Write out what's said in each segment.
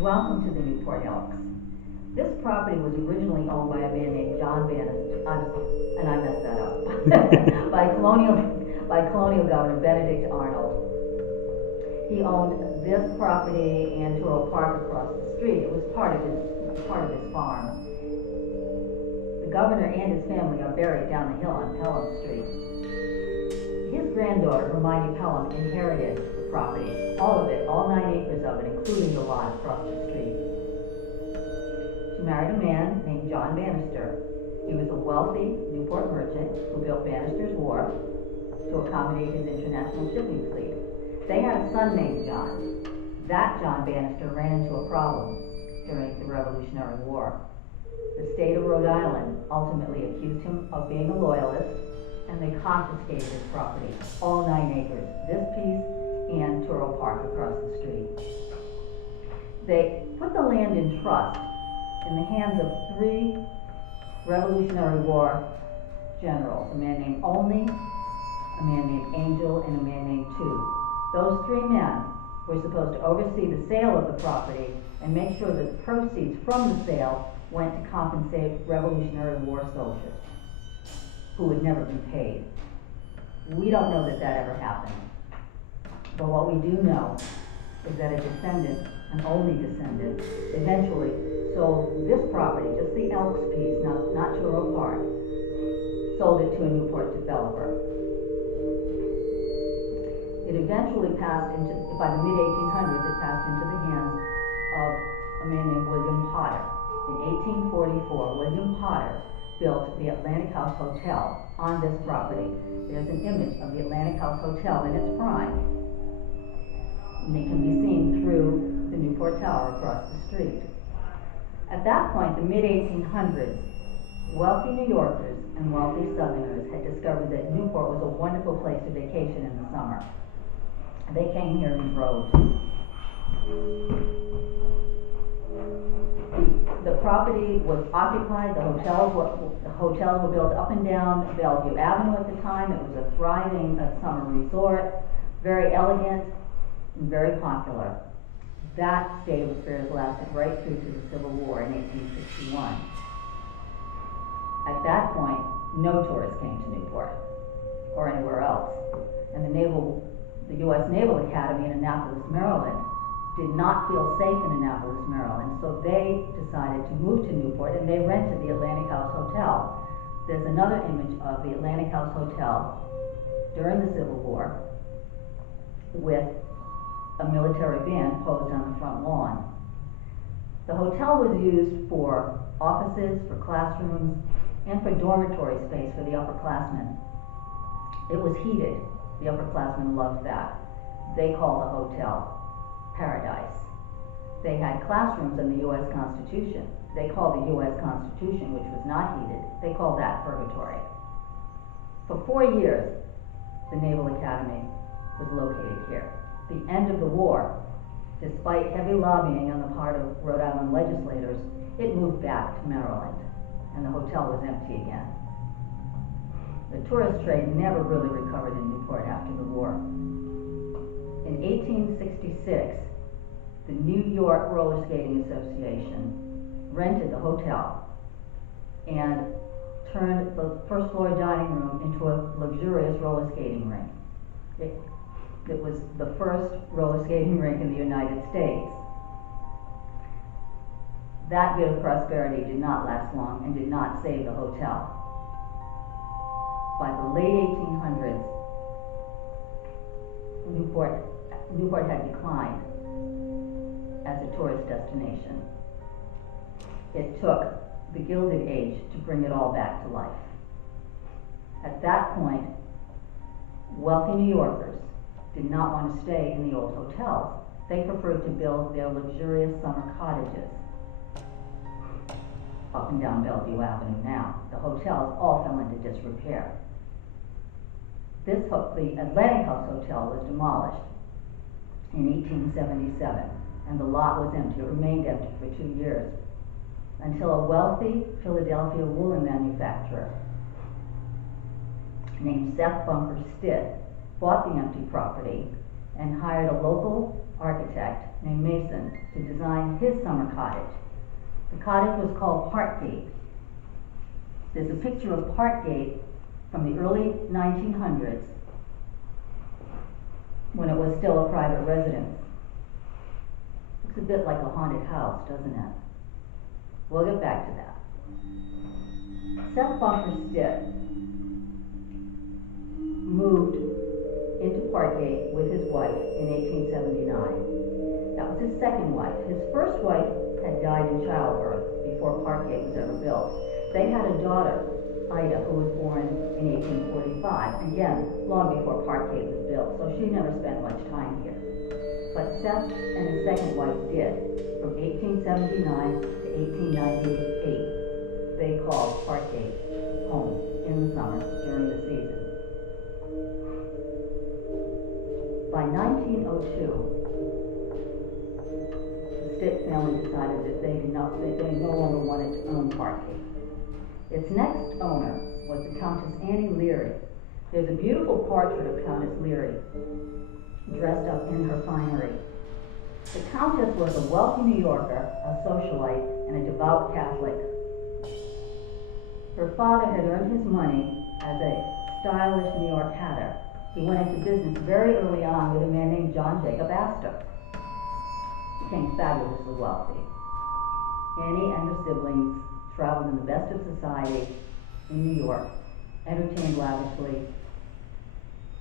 Welcome to the Newport Elks. This property was originally owned by a man named John Bannister, and I messed that up, by colonial governor Benedict Arnold. He owned this property and Toro Park across the street. It was part of his farm. The governor and his family are buried down the hill on Pelham Street. His granddaughter, Hermione Pelham, inherited the property, all of it, all 9 acres of it, including the lot across the street. She married a man named John Bannister. He was a wealthy Newport merchant who built Bannister's Wharf to accommodate his international shipping fleet. They had a son named John. That John Bannister ran into a problem during the Revolutionary War. The state of Rhode Island ultimately accused him of being a loyalist, and they confiscated his property, all 9 acres, this piece and Toro Park across the street. They put the land in trust in the hands of 3 Revolutionary War generals, a man named Olney, a man named Angel, and a man named Two. Those 3 men were supposed to oversee the sale of the property and make sure that the proceeds from the sale went to compensate Revolutionary War soldiers who would never be paid. We don't know that ever happened. But what we do know is that a descendant, an only descendant, eventually sold this property, just the Elks piece, not Toro Park, sold it to a Newport developer. It eventually passed into, by the mid-1800s, it passed into the hands of a man named William Potter. In 1844, William Potter built the Atlantic House Hotel on this property. There's an image of the Atlantic House Hotel in its prime. And it can be seen through the Newport Tower across the street. At that point, the mid-1800s, wealthy New Yorkers and wealthy Southerners had discovered that Newport was a wonderful place to vacation in the summer. They came here in droves. The property was occupied, the hotels were built up and down Bellevue Avenue at the time. It was a thriving summer resort, very elegant and very popular. That state of affairs lasted right through to the Civil War in 1861. At that point, no tourists came to Newport or anywhere else. And the U.S. Naval Academy in Annapolis, Maryland, did not feel safe in Annapolis, Maryland, so they decided to move to Newport, and they rented the Atlantic House Hotel. There's another image of the Atlantic House Hotel during the Civil War with a military band posed on the front lawn. The hotel was used for offices, for classrooms, and for dormitory space for the upperclassmen. It was heated. The upperclassmen loved that. They called the hotel Paradise. They had classrooms in the U.S. Constitution. They called the U.S. Constitution, which was not heated, they called that Purgatory. For 4 years, the Naval Academy was located here. The end of the war, despite heavy lobbying on the part of Rhode Island legislators, it moved back to Maryland, and the hotel was empty again. The tourist trade never really recovered in Newport after the war. In 1866, the New York Roller Skating Association rented the hotel and turned the first floor dining room into a luxurious roller skating rink. It was the first roller skating rink in the United States. That bit of prosperity did not last long and did not save the hotel. By the late 1800s, Newport had declined as a tourist destination. It took the Gilded Age to bring it all back to life. At that point, wealthy New Yorkers did not want to stay in the old hotels. They preferred to build their luxurious summer cottages up and down Bellevue Avenue now. The hotels all fell into disrepair. The Atlantic House Hotel was demolished in 1877, and the lot was empty. It remained empty for 2 years until a wealthy Philadelphia woolen manufacturer named Seth Bunker Stitt bought the empty property and hired a local architect named Mason to design his summer cottage. The cottage was called Parkgate. There's a picture of Parkgate from the early 1900s when it was still a private residence. Looks a bit like a haunted house, doesn't it? We'll get back to that. Seth Bunker Stitt moved into Parkgate with his wife in 1879. That was his second wife. His first wife had died in childbirth before Parkgate was ever built. They had a daughter, Ida, who was born in 1845, again, long before Parkgate was built, so she never spent much time here. But Seth and his second wife did. From 1879 to 1898, they called Parkgate home in the summer during the season. By 1902, the Stitt family decided that they no longer wanted to own Parkgate. Its next owner was the Countess Annie Leary. There's a beautiful portrait of Countess Leary dressed up in her finery. The Countess was a wealthy New Yorker, a socialite, and a devout Catholic. Her father had earned his money as a stylish New York hatter. He went into business very early on with a man named John Jacob Astor. Became fabulously wealthy. Annie and her siblings traveled in the best of society in New York, entertained lavishly.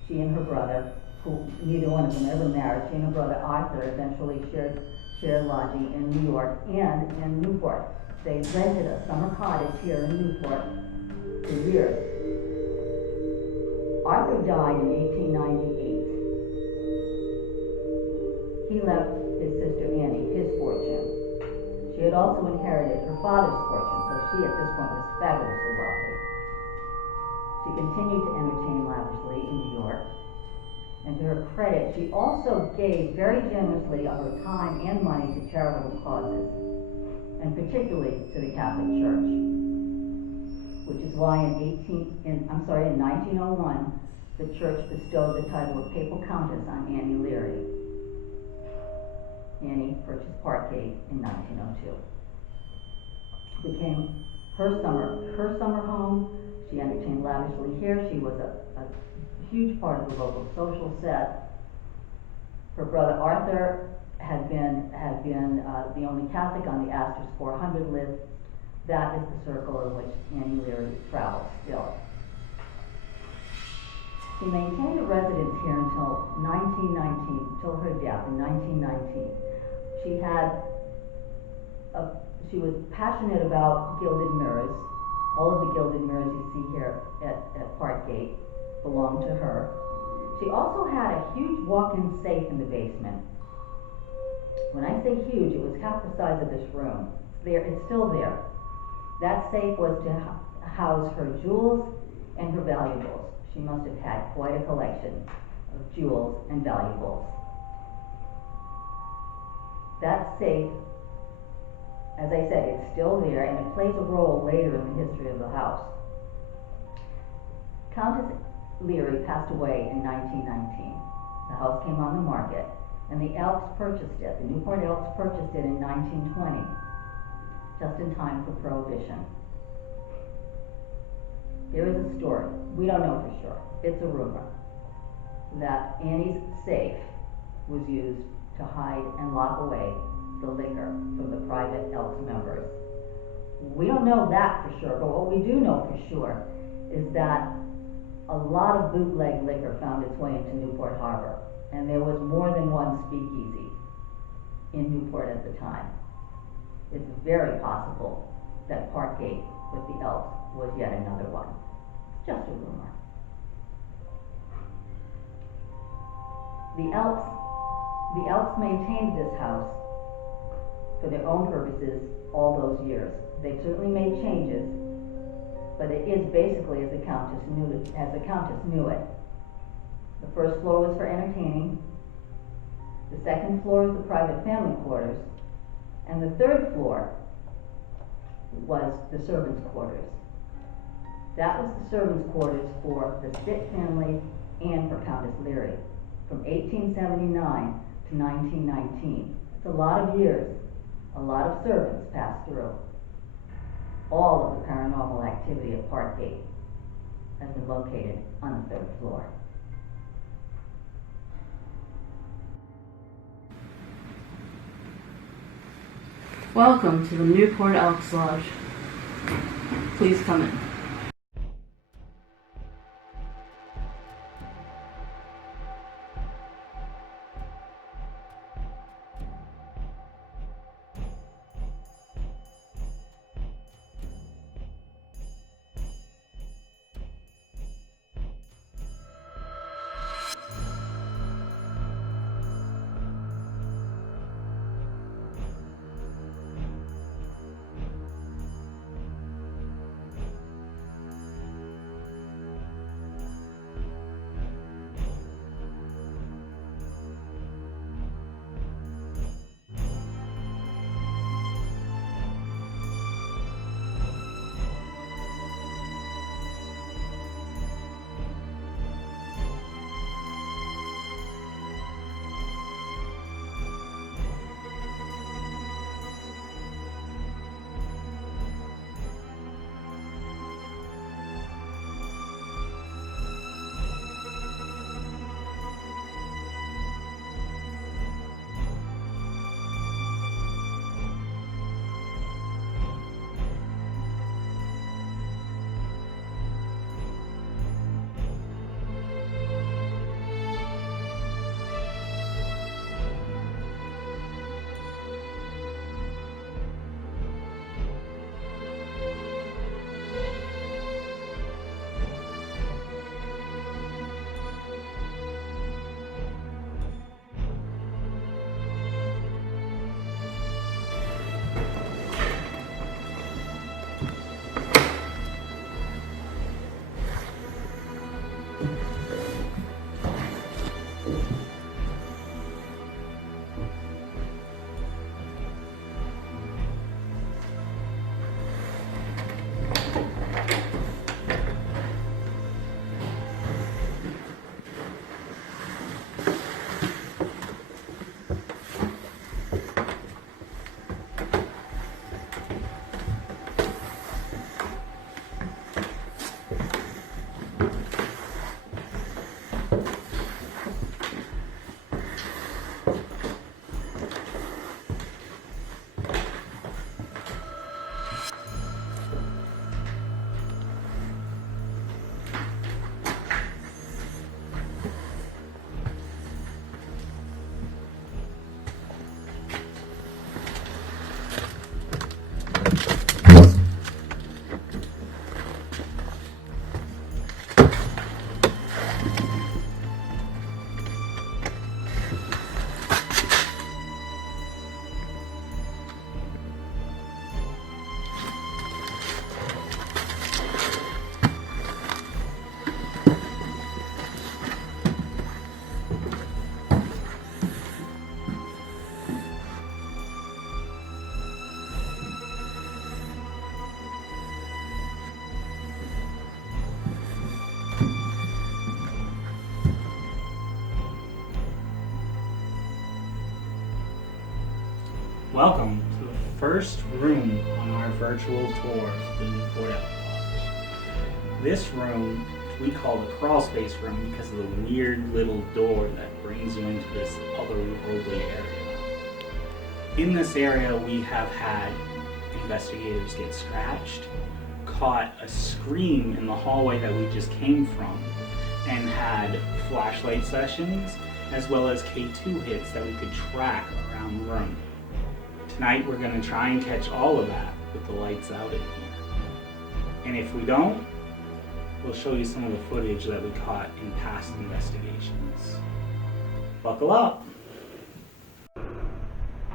She and her brother, who neither one of them ever married, she and her brother Arthur eventually shared lodging in New York and in Newport. They rented a summer cottage here in Newport for years. Arthur died in 1898. He left his sister Annie his fortune. She had also inherited her father's fortune, so she at this point was fabulously wealthy. She continued to entertain lavishly in New York, and to her credit, she also gave very generously of her time and money to charitable causes, and particularly to the Catholic Church, which is why in 1901, the church bestowed the title of Papal Countess on Annie Leary. Annie purchased Parkgate in 1902. It became her summer home. She entertained lavishly here. She was a huge part of the local social set. Her brother Arthur had been the only Catholic on the Astor's 400 list. That is the circle in which Annie Leary travels still. She maintained a residence here until 1919, till her death in 1919. She was passionate about gilded mirrors. All of the gilded mirrors you see here at Parkgate belonged to her. She also had a huge walk-in safe in the basement. When I say huge, it was half the size of this room. It's still there. That safe was to house her jewels and her valuables. She must have had quite a collection of jewels and valuables. That safe, as I said, it's still there, and it plays a role later in the history of the house. Countess Leary passed away in 1919. The house came on the market, and the Elks purchased it. The Newport Elks purchased it in 1920, just in time for Prohibition. There is a story, we don't know for sure, it's a rumor, that Annie's safe was used to hide and lock away the liquor from the private Elks members. We don't know that for sure, but what we do know for sure is that a lot of bootleg liquor found its way into Newport Harbor, and there was more than one speakeasy in Newport at the time. It's very possible that Parkgate with the Elks was yet another one. It's just a rumor. The Elks maintained this house for their own purposes all those years. They've certainly made changes, but it is basically as the Countess knew it. The first floor was for entertaining. The second floor is the private family quarters, and the third floor was the servants' quarters. That was the servants' quarters for the Stitt family and for Countess Leary. from 1879 to 1919. It's a lot of years. A lot of servants passed through. All of the paranormal activity at Parkgate has been located on the 3rd floor. Welcome to the Newport Elks Lodge. Please come in. Welcome to the first room on our virtual tour of the Newport Elks Lodge. This room we call the crawl space room because of the weird little door that brings you into this otherworldly area. In this area we have had investigators get scratched, caught a scream in the hallway that we just came from, and had flashlight sessions as well as K2 hits that we could track around the room. Tonight we're going to try and catch all of that with the lights out in here. And if we don't, we'll show you some of the footage that we caught in past investigations. Buckle up!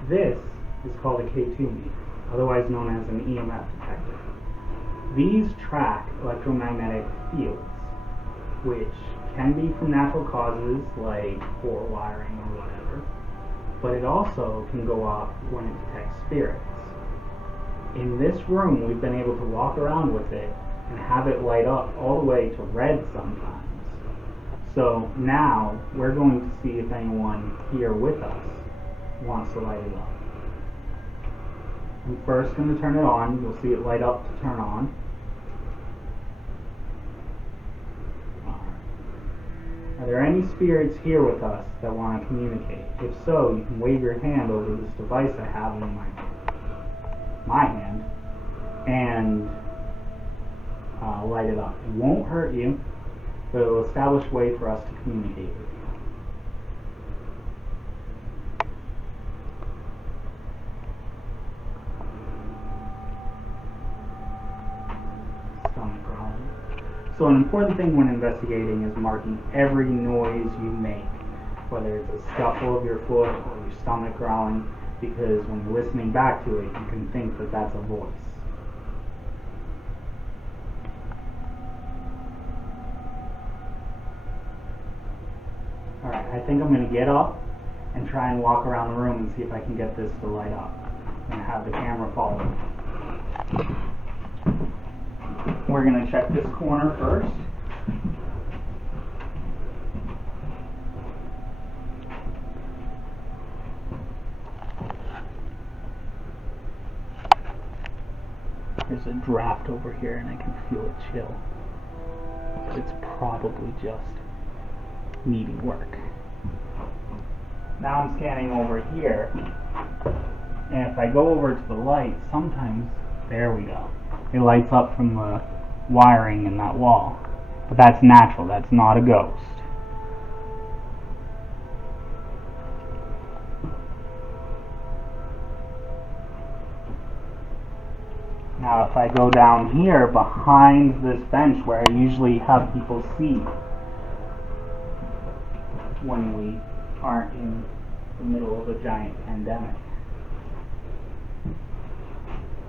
This is called a K2 meter, otherwise known as an EMF detector. These track electromagnetic fields, which can be from natural causes like poor wiring or whatever, but it also can go off when it detects spirits. In this room, we've been able to walk around with it and have it light up all the way to red sometimes. So now we're going to see if anyone here with us wants to light it up. I'm first going to turn it on. You'll see it light up to turn on. Are there any spirits here with us that want to communicate? If so, you can wave your hand over this device I have in my hand and light it up. It won't hurt you, but it will establish a way for us to communicate with you. Stomach growling. So an important thing when investigating is marking every noise you make, whether it's a scuffle of your foot or your stomach growling, because when you're listening back to it, you can think that that's a voice. Alright, I think I'm going to get up and try and walk around the room and see if I can get this to light up. I'm going to have the camera follow me. We're going to check this corner first. There's a draft over here and I can feel it chill. It's probably just needing work. Now I'm scanning over here, and if I go over to the light, sometimes, there we go, it lights up from the wiring in that wall. But that's natural, that's not a ghost. Now if I go down here behind this bench where I usually have people see when we aren't in the middle of a giant pandemic.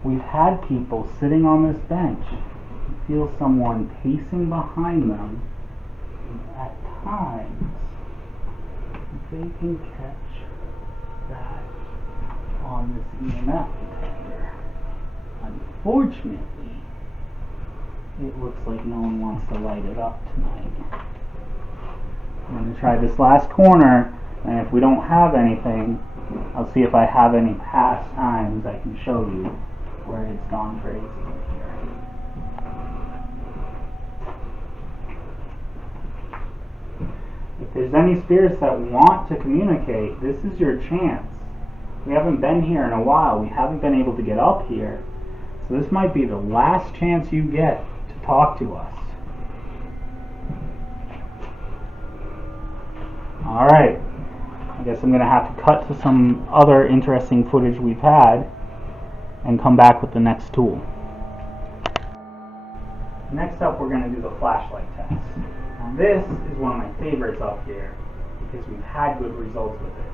We've had people sitting on this bench. You feel someone pacing behind them. And at times, they can catch that on this EMF detector. Unfortunately, it looks like no one wants to light it up tonight. I'm going to try this last corner, and if we don't have anything, I'll see if I have any past times I can show you where it's gone crazy here. If there's any spirits that want to communicate, this is your chance. We haven't been here in a while. We haven't been able to get up here. So this might be the last chance you get to talk to us. Alright, I guess I'm going to have to cut to some other interesting footage we've had and come back with the next tool. Next up, we're going to do the flashlight test. Now this is one of my favorites up here because we've had good results with it.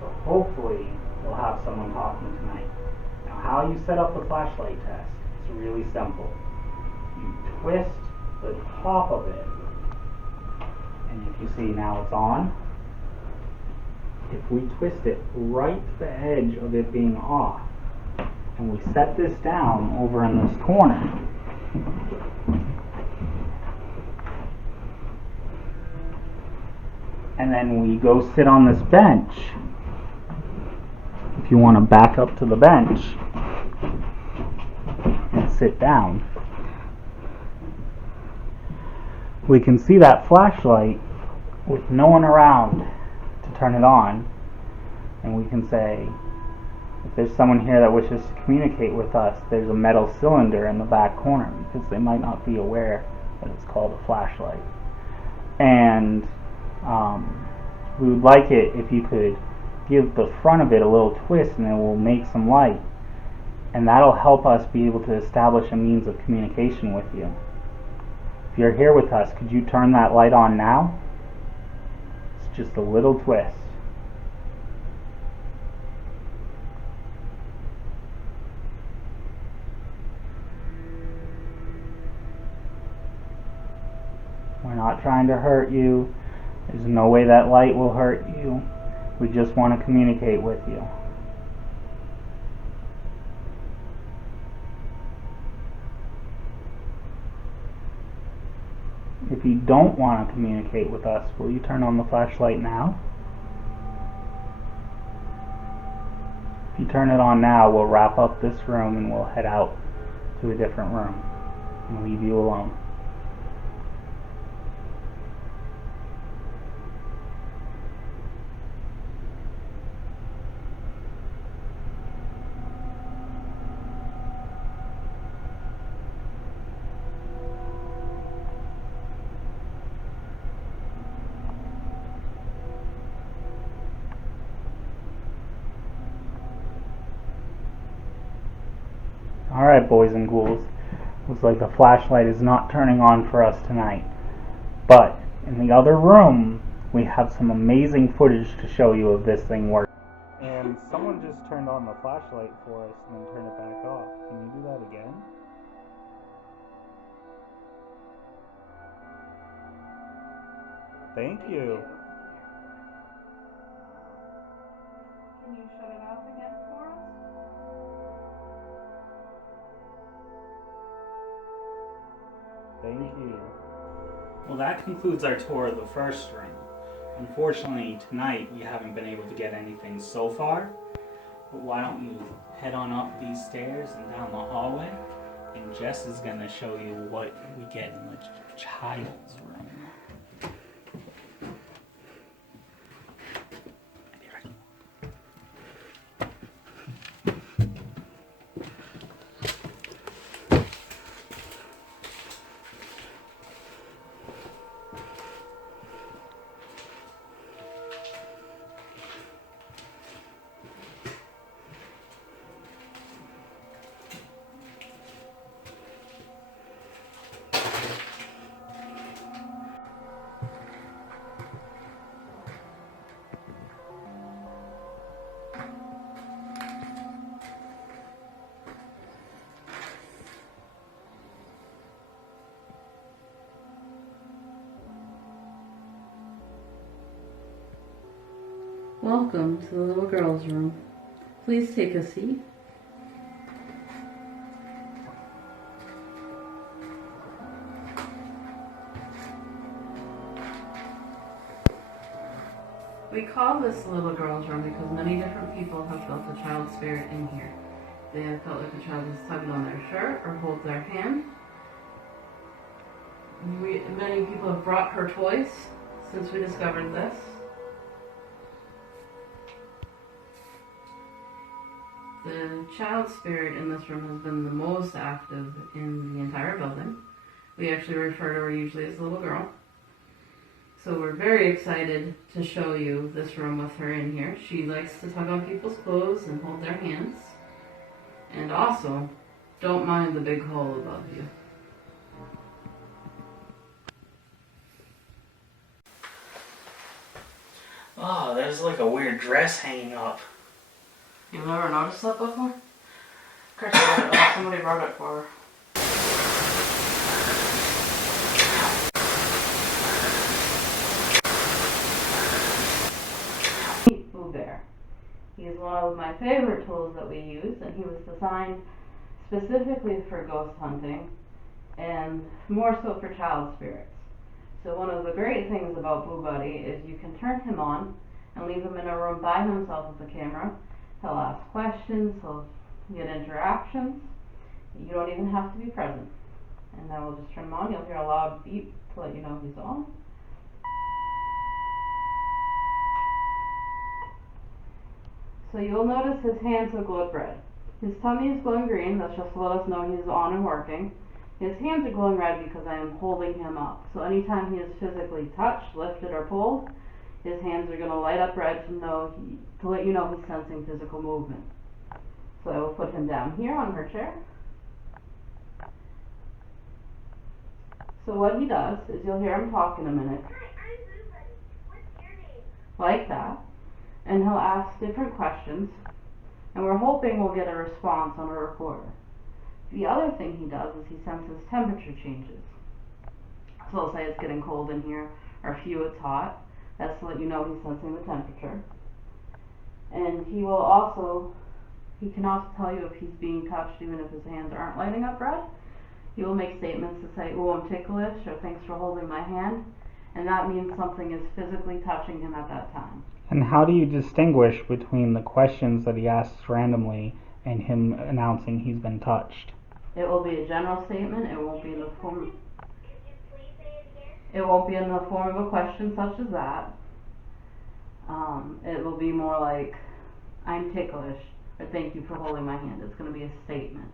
So hopefully we'll have someone talking tonight. Now how you set up the flashlight test is really simple. You twist the top of it, and if you see now it's on. If we twist it right to the edge of it being off, and we set this down over in this corner, and then we go sit on this bench, if you want to back up to the bench and sit down, we can see that flashlight with no one around to turn it on, and we can say, if there's someone here that wishes to communicate with us, there's a metal cylinder in the back corner, because they might not be aware that it's called a flashlight. And we would like it if you could give the front of it a little twist, and it will make some light, and that'll help us be able to establish a means of communication with you. If you're here with us, could you turn that light on now? It's just a little twist. We're not trying to hurt you. There's no way that light will hurt you. We just want to communicate with you. If you don't want to communicate with us, will you turn on the flashlight now? If you turn it on now, we'll wrap up this room and we'll head out to a different room and leave you alone. Alright, boys and ghouls. Looks like the flashlight is not turning on for us tonight. But in the other room, we have some amazing footage to show you of this thing working. And someone just turned on the flashlight for us and then turned it back off. Can you do that again? Thank you. Can you shut it off again for us? Thank you. Well, that concludes our tour of the first room. Unfortunately, tonight we haven't been able to get anything so far. But why don't you head on up these stairs and down the hallway, and Jess is going to show you what we get in the child's room. Welcome to the little girl's room. Please take a seat. We call this little girl's room because many different people have felt a child spirit in here. They have felt like a child is tugging on their shirt or holds their hand. Many people have brought her toys since we discovered this. The child spirit in this room has been the most active in the entire building. We actually refer to her usually as the little girl. So we're very excited to show you this room with her in here. She likes to tug on people's clothes and hold their hands. And also, don't mind the big hole above you. Oh, there's like a weird dress hanging up. You've never noticed that before? Chris, somebody brought it for her. Boo Bear. He is one of my favorite tools that we use, and he was designed specifically for ghost hunting and more so for child spirits. So one of the great things about Boo Buddy is you can turn him on and leave him in a room by himself with the camera. He'll ask questions, he'll get interactions. You don't even have to be present. And then we'll just turn him on. You'll hear a loud beep to let you know he's on. So you'll notice his hands will glow red. His tummy is glowing green, that's just to let us know he's on and working. His hands are glowing red because I am holding him up. So anytime he is physically touched, lifted, or pulled, his hands are going to light up red to let you know he's sensing physical movement. So I will put him down here on her chair. So what he does is you'll hear him talk in a minute. Hi, I'm Boo Buddy. What's your name? Like that. And he'll ask different questions. And we're hoping we'll get a response on a recorder. The other thing he does is he senses temperature changes. So he'll say it's getting cold in here, or phew, it's hot. That's to let you know he's sensing the temperature. And he can also tell you if he's being touched even if his hands aren't lighting up red. He will make statements to say, "Ooh, I'm ticklish," or "Thanks for holding my hand," and that means something is physically touching him at that time. And how do you distinguish between the questions that he asks randomly and him announcing he's been touched? It will be a general statement. It won't be in the form. Could you please say it again? It won't be in the form of a question such as that. It will be more like, "I'm ticklish," or "Thank you for holding my hand." It's going to be a statement.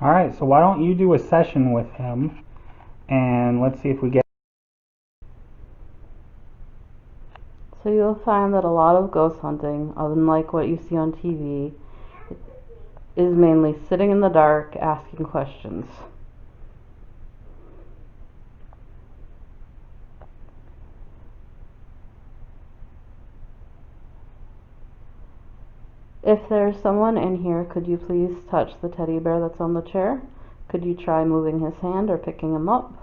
Alright, so why don't you do a session with him, and let's see if we get... So you'll find that a lot of ghost hunting, unlike what you see on TV, is mainly sitting in the dark asking questions. If there's someone in here, could you please touch the teddy bear that's on the chair? Could you try moving his hand or picking him up?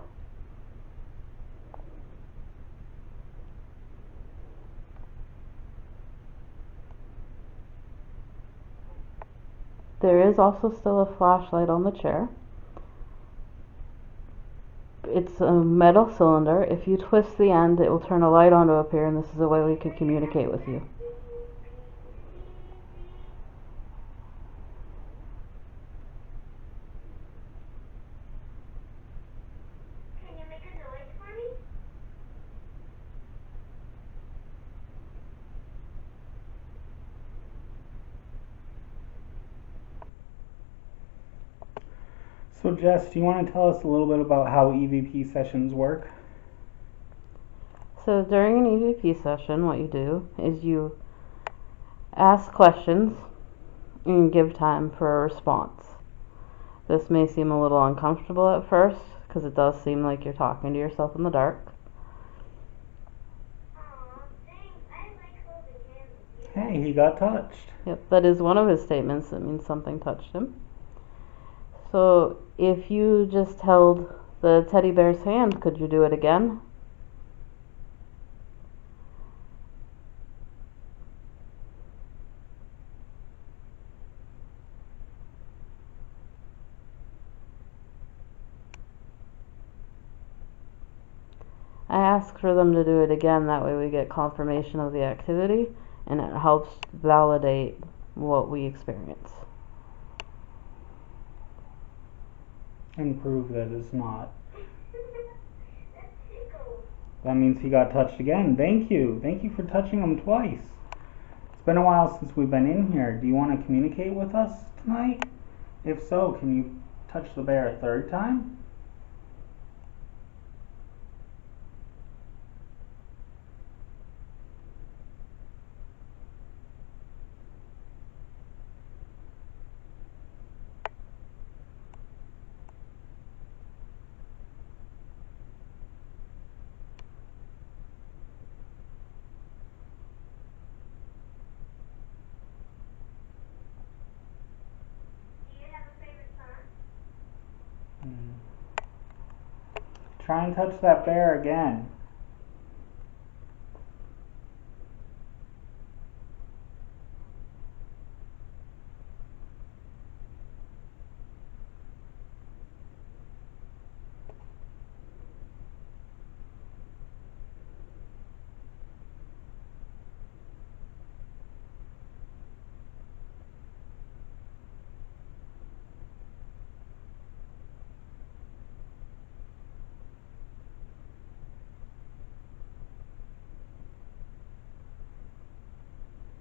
There is also still a flashlight on the chair. It's a metal cylinder. If you twist the end, it will turn a light on to appear, and this is a way we can communicate with you. Can you make a noise for me? So Jess, do you want to tell us a little bit about how EVP sessions work? So during an EVP session, what you do is you ask questions and give time for a response. This may seem a little uncomfortable at first because it does seem like you're talking to yourself in the dark. Aw, thanks. I like holding hands with you. Hey, he got touched. Yep, that is one of his statements. That means something touched him. So if you just held the teddy bear's hand, could you do it again? I ask for them to do it again, that way we get confirmation of the activity and it helps validate what we experience. And prove that it's not. That tickles. That means he got touched again. Thank you. Thank you for touching him twice. It's been a while since we've been in here. Do you want to communicate with us tonight? If so, can you touch the bear a third time? Do you have a favorite song? Try and touch that bear again.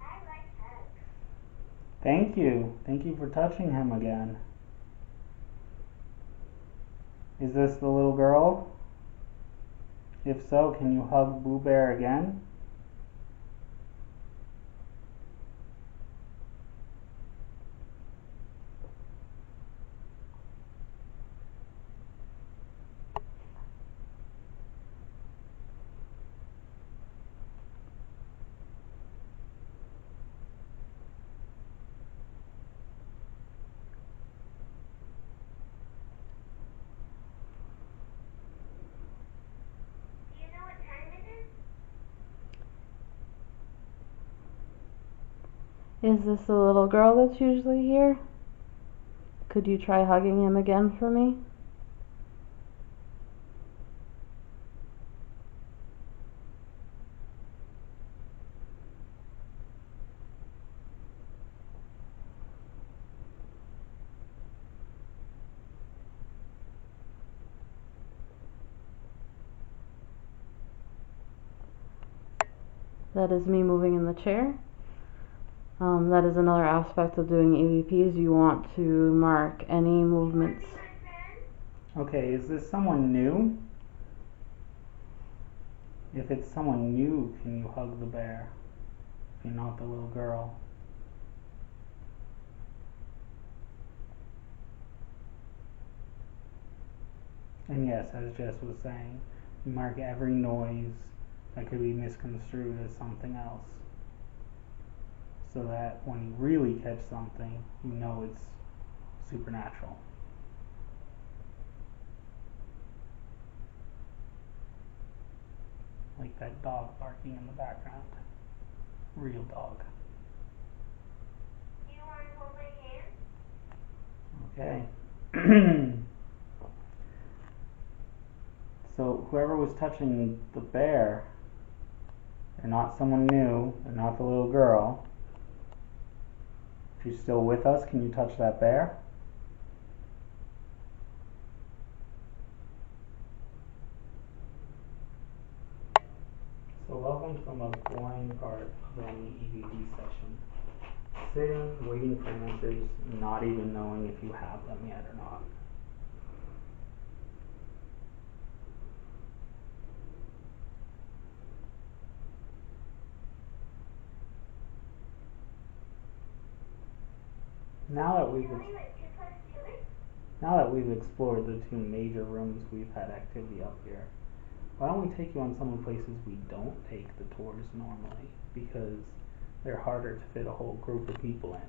I like hugs. Thank you. Thank you for touching him again. Is this the little girl? If so, can you hug Boo Bear again? Do you know what time it is? Is this the little girl that's usually here? Could you try hugging him again for me? That is me moving in the chair. That is another aspect of doing EVPs. You want to mark any movements. Okay, is this someone new? If it's someone new, can you hug the bear? If you're not the little girl. And yes, as Jess was saying, you mark every noise that could be misconstrued as something else. So that when you really catch something, you know it's supernatural. Like that dog barking in the background. Real dog. Do you want to hold my hand? Okay. So whoever was touching the bear, they're not someone new, they're not the little girl. If you're still with us, can you touch that bear? So welcome to the most boring part of any EVP session. Sitting, waiting for answers, not even knowing if you have them yet or not. Now that we've explored the two major rooms we've had activity up here, why don't we take you on some of the places we don't take the tours normally, because they're harder to fit a whole group of people in.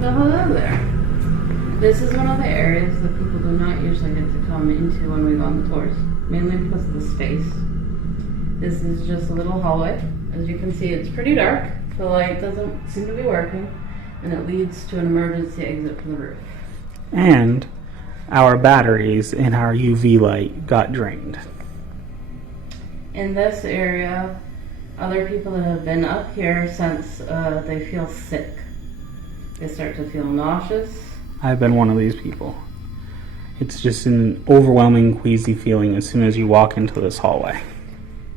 Well, hello there. This is one of the areas that people do not usually get to come into when we go on the tours, mainly because of the space. This is just a little hallway. As you can see, it's pretty dark. The light doesn't seem to be working, and it leads to an emergency exit from the roof. And our batteries in our UV light got drained. In this area, other people that have been up here since they feel sick. They start to feel nauseous. I've been one of these people. It's just an overwhelming queasy feeling as soon as you walk into this hallway.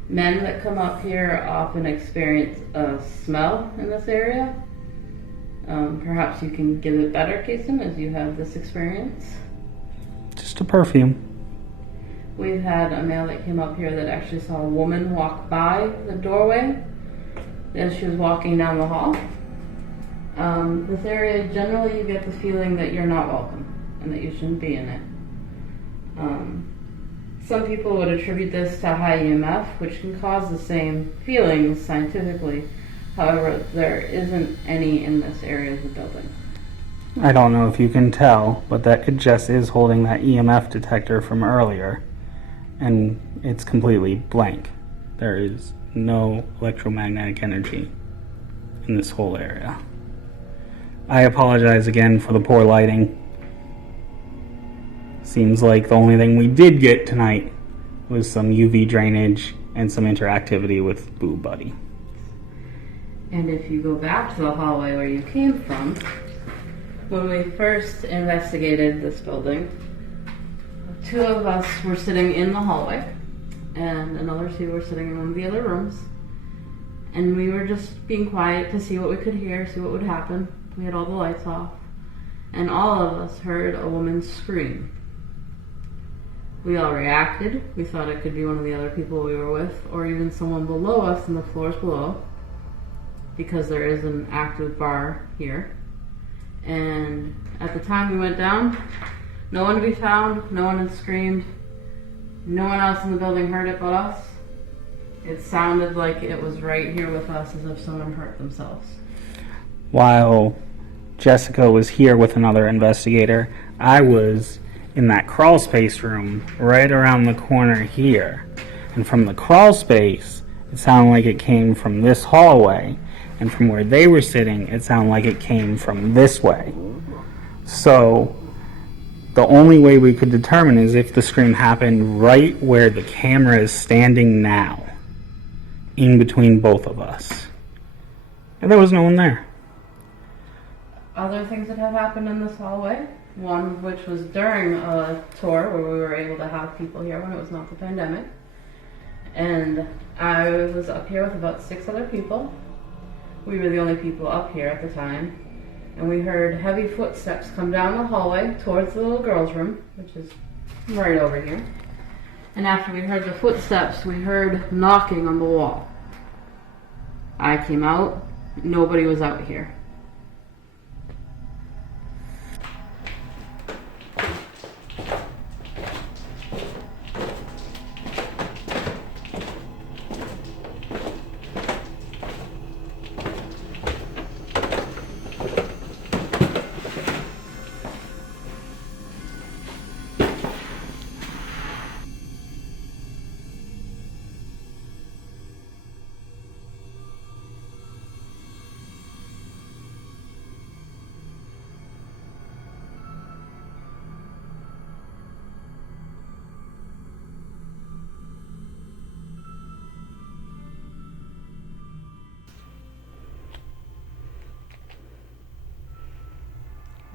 Men that come up here often experience a smell in this area. Perhaps you can give it better, Kason, as you have this experience. Just a perfume. We've had a male that came up here that actually saw a woman walk by the doorway as she was walking down the hall. This area, generally you get the feeling that you're not welcome and that you shouldn't be in it. Some people would attribute this to high EMF, which can cause the same feelings scientifically. However, there isn't any in this area of the building. I don't know if you can tell, but that Jess is holding that EMF detector from earlier, and it's completely blank. There is no electromagnetic energy in this whole area. I apologize again for the poor lighting. Seems like the only thing we did get tonight was some UV drainage and some interactivity with Boo Buddy. And if you go back to the hallway where you came from, when we first investigated this building, two of us were sitting in the hallway and another two were sitting in one of the other rooms. And we were just being quiet to see what we could hear, see what would happen. We had all the lights off. And all of us heard a woman scream. We all reacted. We thought it could be one of the other people we were with, or even someone below us in the floors below, because there is an active bar here. And at the time we went down, no one to be found, no one had screamed, no one else in the building heard it but us. It sounded like it was right here with us, as if someone hurt themselves. While Jessica was here with another investigator, I was in that crawl space room right around the corner here. And from the crawl space, it sounded like it came from this hallway. And from where they were sitting, it sounded like it came from this way. So the only way we could determine is if the scream happened right where the camera is standing now, in between both of us. And there was no one there. Other things that have happened in this hallway, one which was during a tour where we were able to have people here when it was not the pandemic. And I was up here with about 6 other people. We were the only people up here at the time. And we heard heavy footsteps come down the hallway towards the little girl's room, which is right over here. And after we heard the footsteps, we heard knocking on the wall. I came out, nobody was out here.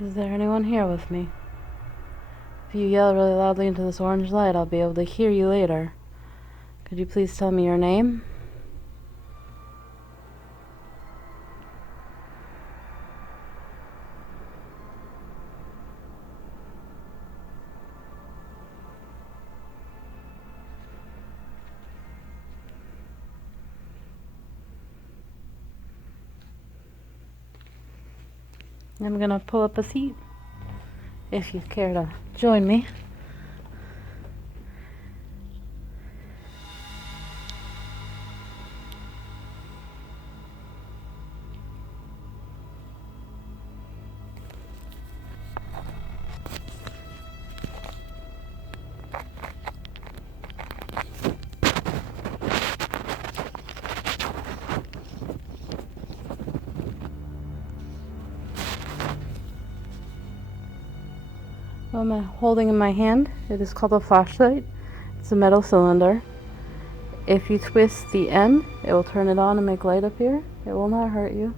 Is there anyone here with me? If you yell really loudly into this orange light, I'll be able to hear you later. Could you please tell me your name? I'm gonna pull up a seat if you care to join me. What am I holding in my hand? It is called a flashlight. It's a metal cylinder. If you twist the end, it will turn it on and make light appear. It will not hurt you.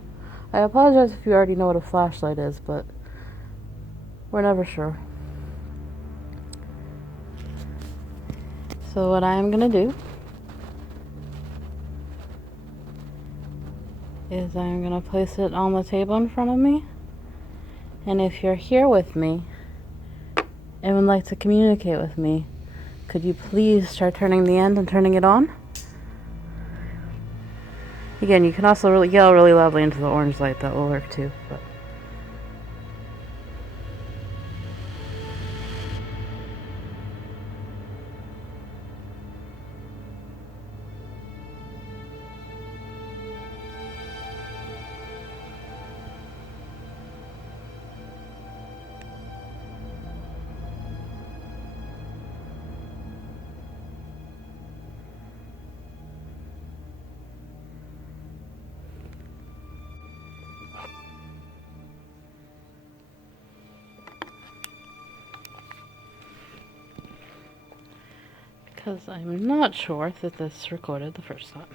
I apologize if you already know what a flashlight is, but we're never sure. So what I'm gonna do is I'm gonna place it on the table in front of me. And if you're here with me and would like to communicate with me, could you please start turning the end and turning it on? Again, you can also yell really loudly into the orange light. That will work too. But because I'm not sure that this recorded the first time.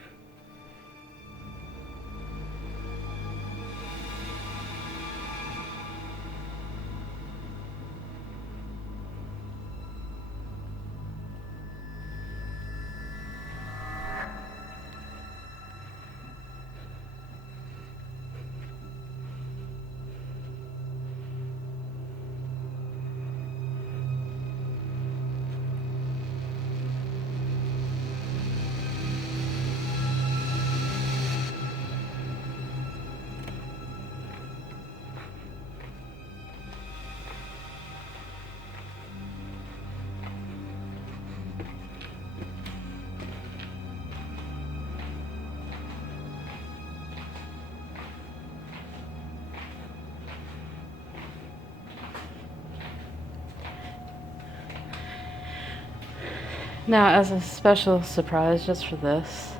Now, as a special surprise just for this,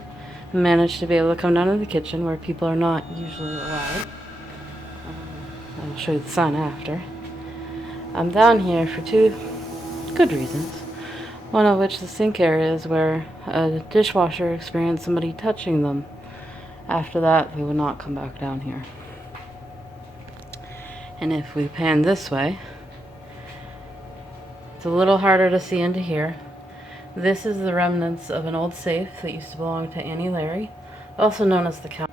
I managed to be able to come down to the kitchen where people are not usually allowed. I'll show you the sign after. I'm down here for two good reasons. One of which the sink area is where a dishwasher experienced somebody touching them. After that, they would not come back down here. And if we pan this way, it's a little harder to see into here. This is the remnants of an old safe that used to belong to Annie Larry, also known as the Count.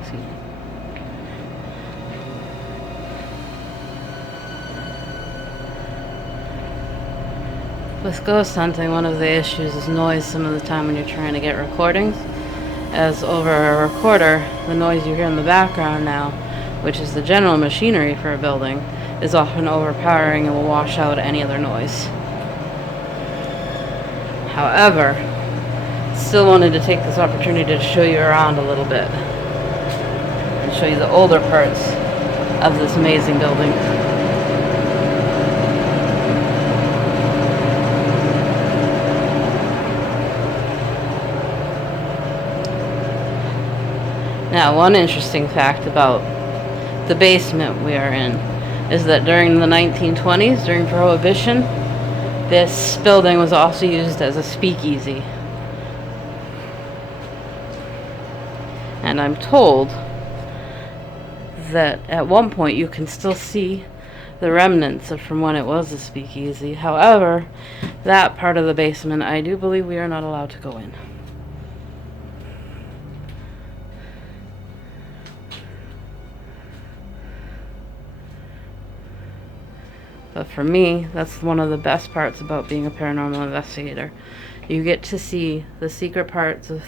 Excuse me. With ghost hunting, one of the issues is noise some of the time when you're trying to get recordings. As over a recorder, the noise you hear in the background now, which is the general machinery for a building, is often overpowering and will wash out any other noise. However, still wanted to take this opportunity to show you around a little bit and show you the older parts of this amazing building. Now, one interesting fact about the basement we are in is that during the 1920s, during Prohibition, this building was also used as a speakeasy. And I'm told that at one point you can still see the remnants of from when it was a speakeasy. However, that part of the basement, I do believe we are not allowed to go in. But for me, that's one of the best parts about being a paranormal investigator. You get to see the secret parts of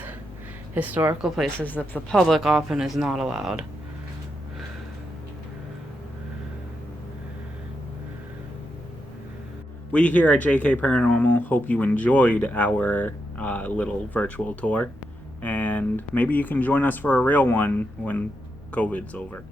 historical places that the public often is not allowed. We here at JK Paranormal hope you enjoyed our little virtual tour, and maybe you can join us for a real one when COVID's over.